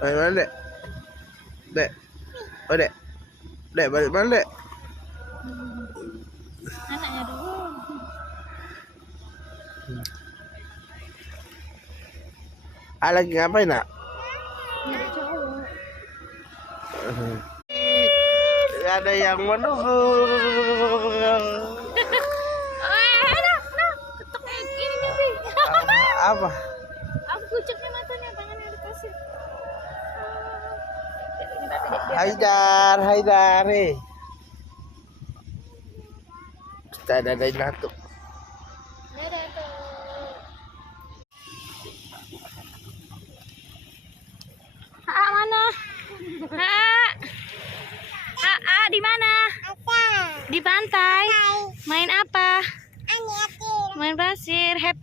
Balik mana dek? Dek, oh dek, dek balik mana dek? Anaknya dulu. Lagi ngapain nak? Nyari cowok. Ada yang menunggu. Ketok ini nih, Bi. Apa? Aku kucuknya matanya, tangannya dikasih. Haidar, Haidar, kita dadain satu. Dadah tuh. Mana? Di mana? Di pantai. Main apa? Main pasir. Happy